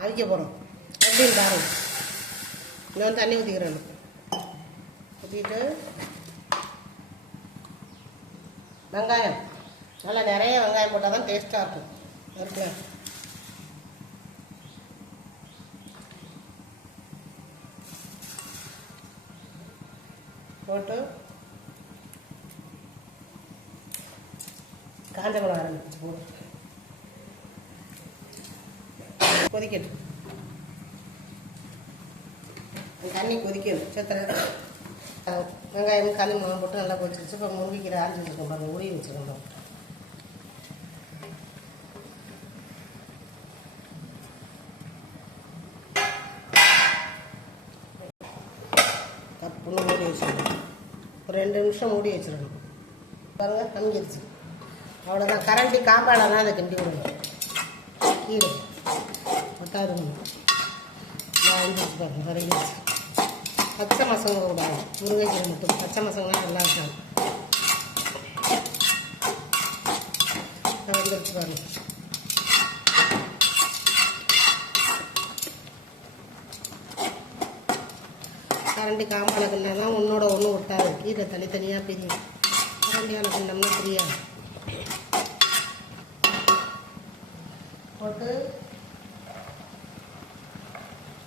அவிக்க போகிறோம் எப்படின்னு பாருங்க இன்னும் தண்ணி ஊற்றிக்கிறேன் ஊற்றிட்டு வெங்காயம். நல்லா நிறைய வெங்காயம் போட்டால் தான் டேஸ்ட்டாக இருக்கும். இருக்குல்ல போட்டு காஞ்ச மிளகா ஆரம்பிச்சு போட்டு கொதிக்கட்டும். தண்ணி கொதிக்கணும். சத்திர வெங்காயம் களி மிளகம் போட்டு நல்லா கொதிச்சிருச்சு. இப்போ முருங்கிக்கிற ஆரஞ்சு வச்சுக்கோம் பாருங்கள் உருவி வச்சுக்கோம் பாருங்க. மூடி வச்சிடணும். ஒரு ரெண்டு நிமிஷம் மூடி வச்சிடணும். பாருங்க கம்மிடுச்சு அவ்வளோதான் கரண்டி காம்பாடெல்லாம் அதை கிண்டி விடணும். கீழே. பத்தாது பாருங்க வரைஞ்சிச்சு பச்சை மசங்க கூடாது முருங்கைக்கீரை மட்டும் பச்சை மசங்கலாம் நல்லா இருக்கும் வந்துருச்சு பாருங்க கரண்டி காம்பால கிண்டா ஒன்றோட ஒன்று விட்டாது கீரை தனித்தனியாக பிரியும் கரண்டியால் கிண்டோம்னா பிரியாது போட்டு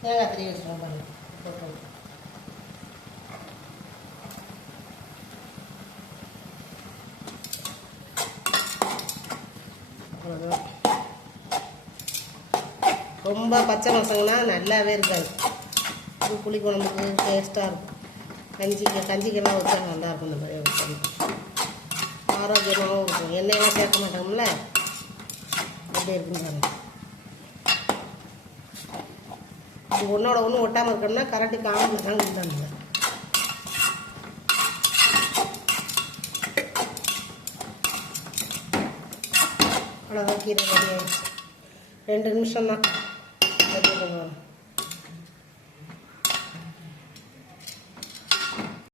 தேங்காய் திரி வச்சுருவோம் பாருங்க போட்டு அவ்வளோதான் ரொம்ப பச்சை மசங்கன்னா நல்லாவே இருக்காது. இது புளி குழம்புக்கு டேஸ்ட்டாக இருக்கும். கஞ்சிக்கு கஞ்சிக்கெல்லாம் வச்சா நல்லாயிருக்கும் இந்த மாதிரி வச்சு ஆரோக்கியமாகவும் இருக்கும். எண்ணெயெல்லாம் சேர்க்க மாட்டோம்ல? எப்படி இருக்குன்னு இது ஒன்றோட ஒன்று ஒட்டாமல் இருக்கணும்னா கரண்டி காமல் தான் கொடுத்தாங்க அவ்வளோதான் கீரை ரெடி ஆகிடுச்சு ரெண்டு நிமிஷம் தான்